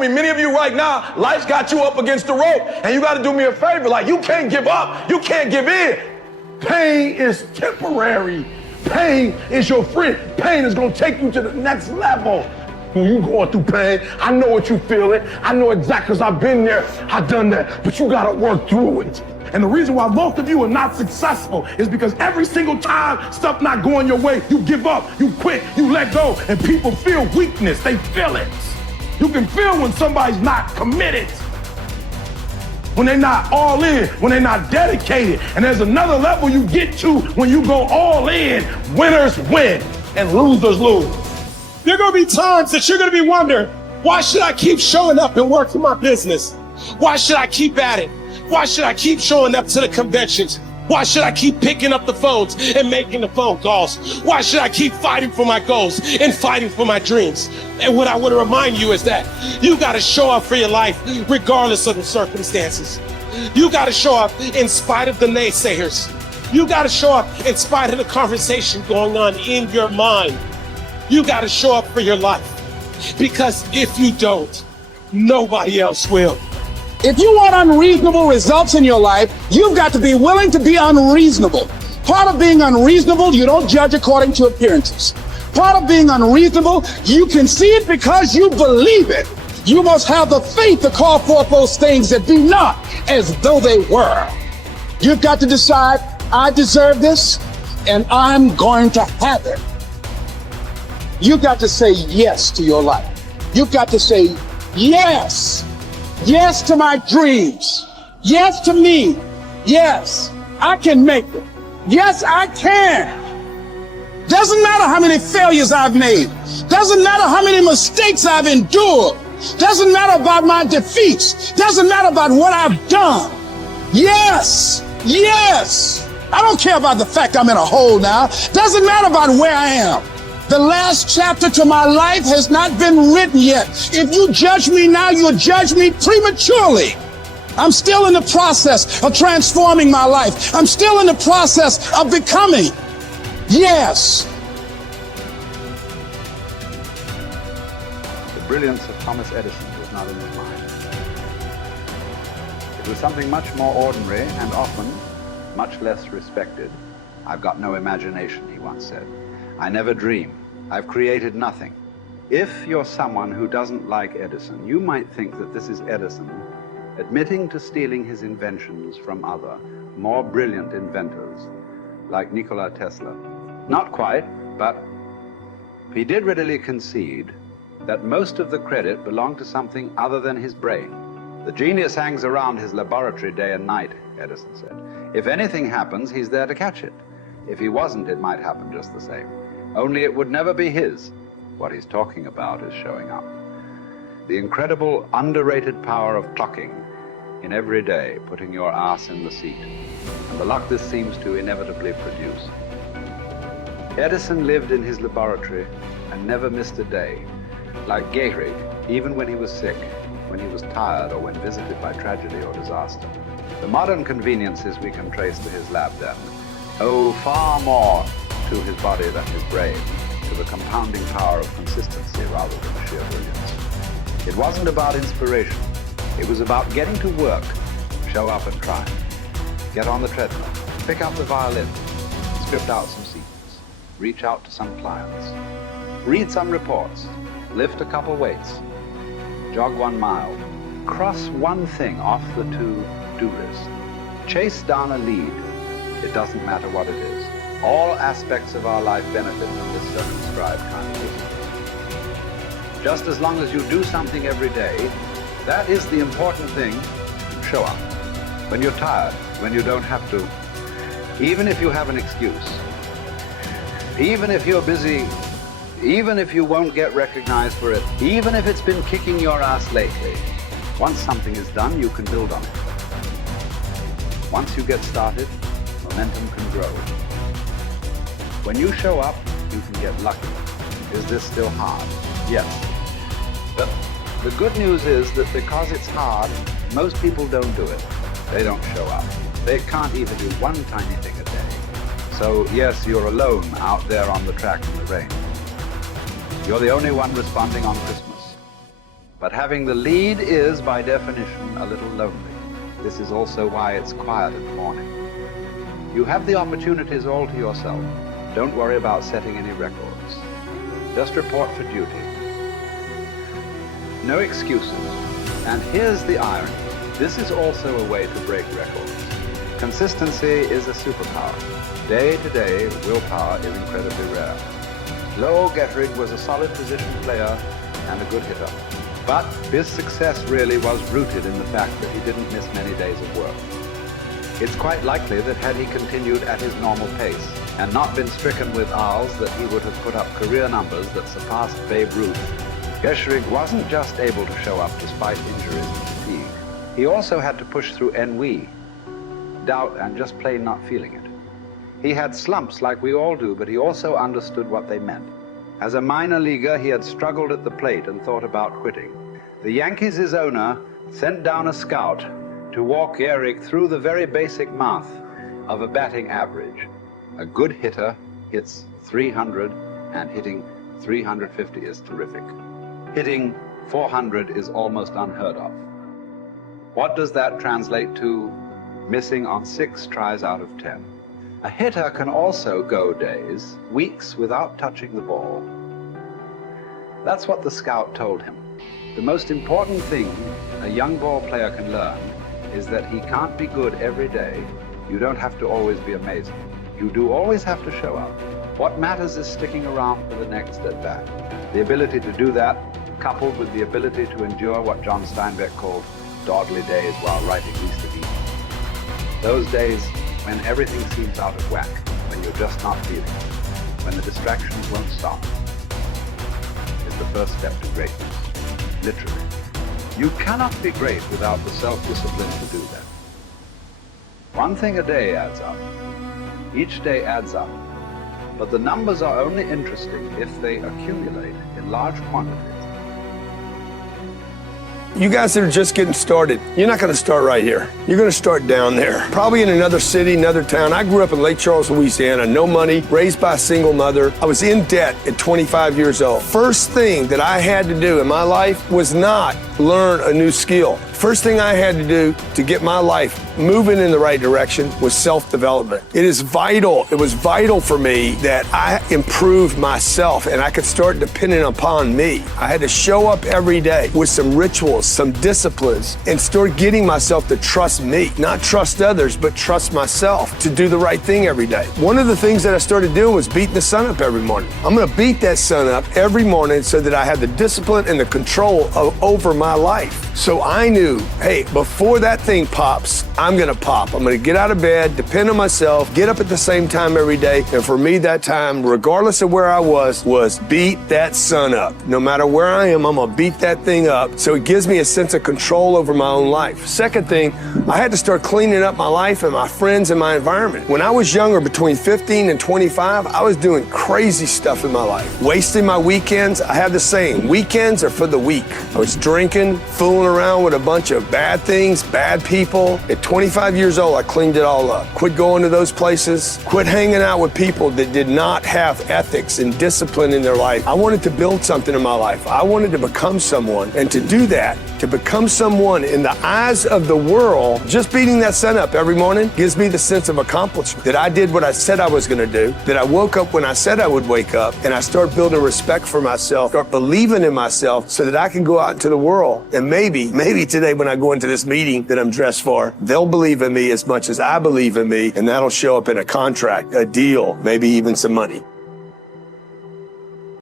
me, many of you right now, life's got you up against the rope, and you got to do me a favor. Like, you can't give up. You can't give in. Pain is temporary. Pain is your friend. Pain is going to take you to the next level. When you going through pain, I know what you feeling. I know exactly, because I've been there. I've done that. But you got to work through it. And the reason why most of you are not successful is because every single time stuff not going your way, you give up, you quit, you let go, and people feel weakness. They feel it. You can feel when somebody's not committed, when they're not all in, when they're not dedicated. And there's another level you get to when you go all in. Winners win and losers lose. There are going to be times that you're going to be wondering, why should I keep showing up and working my business? Why should I keep at it? Why should I keep showing up to the conventions? Why should I keep picking up the phones and making the phone calls? Why should I keep fighting for my goals and fighting for my dreams? And what I want to remind you is that you got to show up for your life regardless of the circumstances. You got to show up in spite of the naysayers. You got to show up in spite of the conversation going on in your mind. You got to show up for your life, because if you don't, nobody else will. If you want unreasonable results in your life, you've got to be willing to be unreasonable. Part of being unreasonable, you don't judge according to appearances. Part of being unreasonable, you can see it because you believe it. You must have the faith to call forth those things that be not as though they were. You've got to decide, I deserve this, and I'm going to have it. You've got to say yes to your life. You've got to say yes. Yes to my dreams. Yes to me. Yes, I can make it. Yes, I can. Doesn't matter how many failures I've made. Doesn't matter how many mistakes I've endured. Doesn't matter about my defeats. Doesn't matter about what I've done. Yes, yes. I don't care about the fact I'm in a hole now. Doesn't matter about where I am. The last chapter to my life has not been written yet. If you judge me now, you'll judge me prematurely. I'm still in the process of transforming my life. I'm still in the process of becoming. Yes. The brilliance of Thomas Edison was not in his mind. It was something much more ordinary and often much less respected. I've got no imagination, he once said. I never dream. I've created nothing. If you're someone who doesn't like Edison, you might think that this is Edison admitting to stealing his inventions from other, more brilliant inventors, like Nikola Tesla. Not quite, but he did readily concede that most of the credit belonged to something other than his brain. The genius hangs around his laboratory day and night, Edison said. If anything happens, he's there to catch it. If he wasn't, it might happen just the same. Only it would never be his. What he's talking about is showing up. The incredible, underrated power of clocking in every day, putting your ass in the seat, and the luck this seems to inevitably produce. Edison lived in his laboratory and never missed a day. Like Gehrig, even when he was sick, when he was tired, or when visited by tragedy or disaster. The modern conveniences we can trace to his lab then owe far more to his body than his brain, to the compounding power of consistency rather than sheer brilliance. It wasn't about inspiration. It was about getting to work, show up and try. Get on the treadmill, pick up the violin, script out some sequence, reach out to some clients, read some reports, lift a couple weights, jog 1 mile, cross one thing off the to-do list, chase down a lead. It doesn't matter what it is. All aspects of our life benefit from this circumscribed kind of discipline. Just as long as you do something every day, that is the important thing. Show up. When you're tired, when you don't have to, even if you have an excuse, even if you're busy, even if you won't get recognized for it, even if it's been kicking your ass lately, once something is done, you can build on it. Once you get started, momentum can grow. When you show up, you can get lucky. Is this still hard? Yes. But the good news is that because it's hard, most people don't do it. They don't show up. They can't even do one tiny thing a day. So yes, you're alone out there on the track in the rain. You're the only one responding on Christmas. But having the lead is, by definition, a little lonely. This is also why it's quiet in the morning. You have the opportunities all to yourself. Don't worry about setting any records. Just report for duty. No excuses. And here's the irony. This is also a way to break records. Consistency is a superpower. Day to day, willpower is incredibly rare. Lowell Gettrig was a solid position player and a good hitter. But his success really was rooted in the fact that he didn't miss many days of work. It's quite likely that had he continued at his normal pace and not been stricken with R's, that he would have put up career numbers that surpassed Babe Ruth. Gettrig wasn't just able to show up despite injuries and fatigue. He also had to push through ennui, doubt, and just plain not feeling it. He had slumps like we all do, but he also understood what they meant. As a minor leaguer, he had struggled at the plate and thought about quitting. The Yankees' owner sent down a scout to walk Gehrig through the very basic math of a batting average. A good hitter hits 300, and hitting 350 is terrific. Hitting 400 is almost unheard of. What does that translate to? Missing on 6 tries out of 10. A hitter can also go days, weeks without touching the ball. That's what the scout told him. The most important thing a young ball player can learn is that he can't be good every day. You don't have to always be amazing. You do always have to show up. What matters is sticking around for the next at-bat. The ability to do that, coupled with the ability to endure what John Steinbeck called dawdly days while writing East of Eden. Those days when everything seems out of whack, when you're just not feeling it, when the distractions won't stop, is the first step to greatness, literally. You cannot be great without the self-discipline to do that. One thing a day adds up. Each day adds up. But the numbers are only interesting if they accumulate in large quantities. You guys that are just getting started, you're not going to start right here. You're going to start down there, probably in another city, another town. I grew up in Lake Charles, Louisiana, no money, raised by a single mother. I was in debt at 25 years old. First thing that I had to do in my life was not learn a new skill. First thing I had to do to get my life moving in the right direction was self-development. It is vital. It was vital for me that I improved myself and I could start depending upon me. I had to show up every day with some rituals, some disciplines, and start getting myself to trust me, not trust others, but trust myself to do the right thing every day. One of the things that I started doing was beating the sun up every morning. I'm going to beat that sun up every morning so that I have the discipline and the control over my life. So I knew, hey, before that thing pops, I'm going to pop. I'm going to get out of bed, depend on myself, get up at the same time every day. And for me, that time, regardless of where I was beat that sun up. No matter where I am, I'm going to beat that thing up. So it gives me a sense of control over my own life. Second thing, I had to start cleaning up my life and my friends and my environment. When I was younger, between 15 and 25, I was doing crazy stuff in my life. Wasting my weekends. I have the saying, weekends are for the weak. I was drinking, fooling around with a bunch of bad things, bad people. At 25 years old, I cleaned it all up. Quit going to those places. Quit hanging out with people that did not have ethics and discipline in their life. I wanted to build something in my life. I wanted to become someone. And to do that, to become someone in the eyes of the world, just beating that sun up every morning gives me the sense of accomplishment. That I did what I said I was going to do. That I woke up when I said I would wake up. And I start building respect for myself, start believing in myself so that I can go out into the world and maybe today when I go into this meeting that I'm dressed for, they'll believe in me as much as I believe in me, and that'll show up in a contract, a deal, maybe even some money.